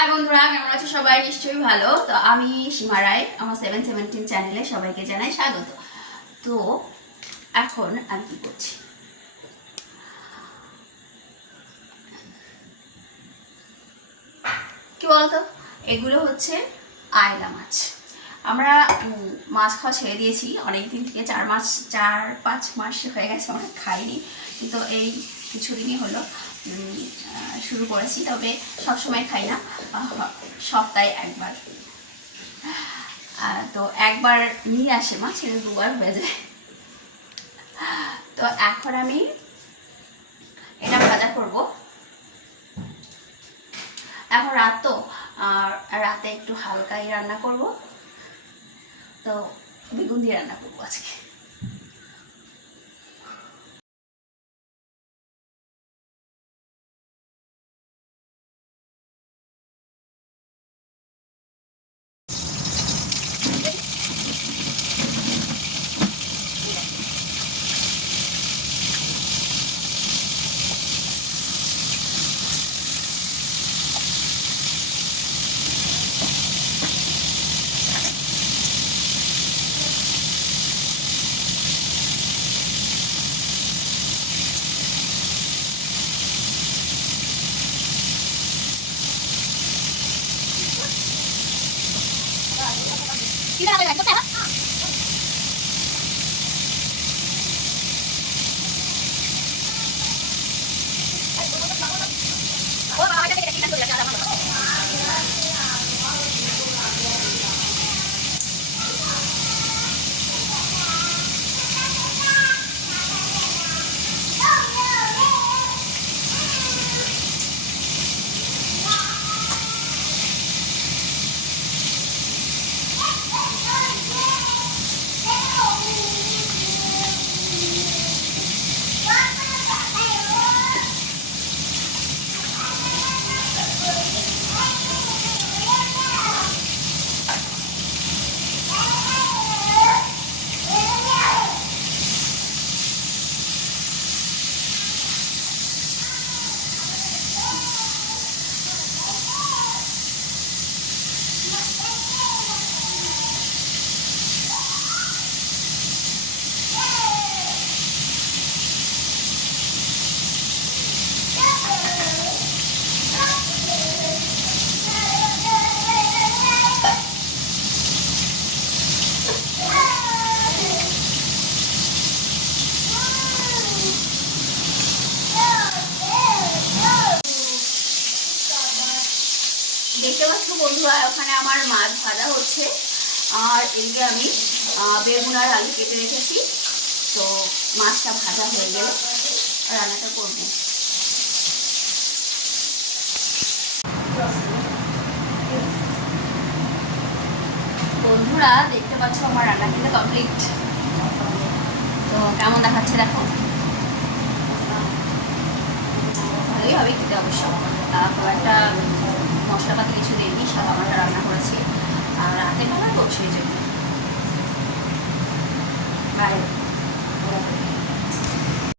High বন্ধুরা, কেমন আছো সবাই? নিশ্চয়ই ভালো। তো আমি সীমা রায়, আমার সেভেন সেভেন্টিন চ্যানেলে সবাইকে জানাই স্বাগত। তো এখন আমি কি করছি? কি বলতো? এগুলো হচ্ছে আয়লা মাছ। আমরা মাছ খাওয়া ছেড়ে দিয়েছি। অনেক দিন থেকে চার মাস, চার পাঁচ মাস হয়ে গেছে, আমরা খাইনি। কিন্তু এই কিছুদিনই হলো। শুরু করেছি, তবে সবসময় খাই না। সপ্তাহে একবার। তো একবার নিয়ে আসে মা কিন্তু দুবার হয়ে যায়। তো এখন আমি এটা ভাজা করব। এখন রাত তো রাতে একটু হালকাই রান্না করব। তো বেগুন দিয়ে রান্না করব আজকে। Đưa ra lời. দেখতে পাচ্ছ বন্ধুরা ওখানে আমার মাছ ভাজা হচ্ছে। আর এদিকে আমি বেগুন আর আলু কেটে রেখেছি। তো মাছটা ভাজা হয়ে গেলে। রান্নাটা করব। বন্ধুরা, দেখতে পাচ্ছ আমার রান্না কিন্তু কমপ্লিট তো কেমন দেখাচ্ছে দেখো? ভালোই হবে খেতে অবশ্য। খুব একটা 口气。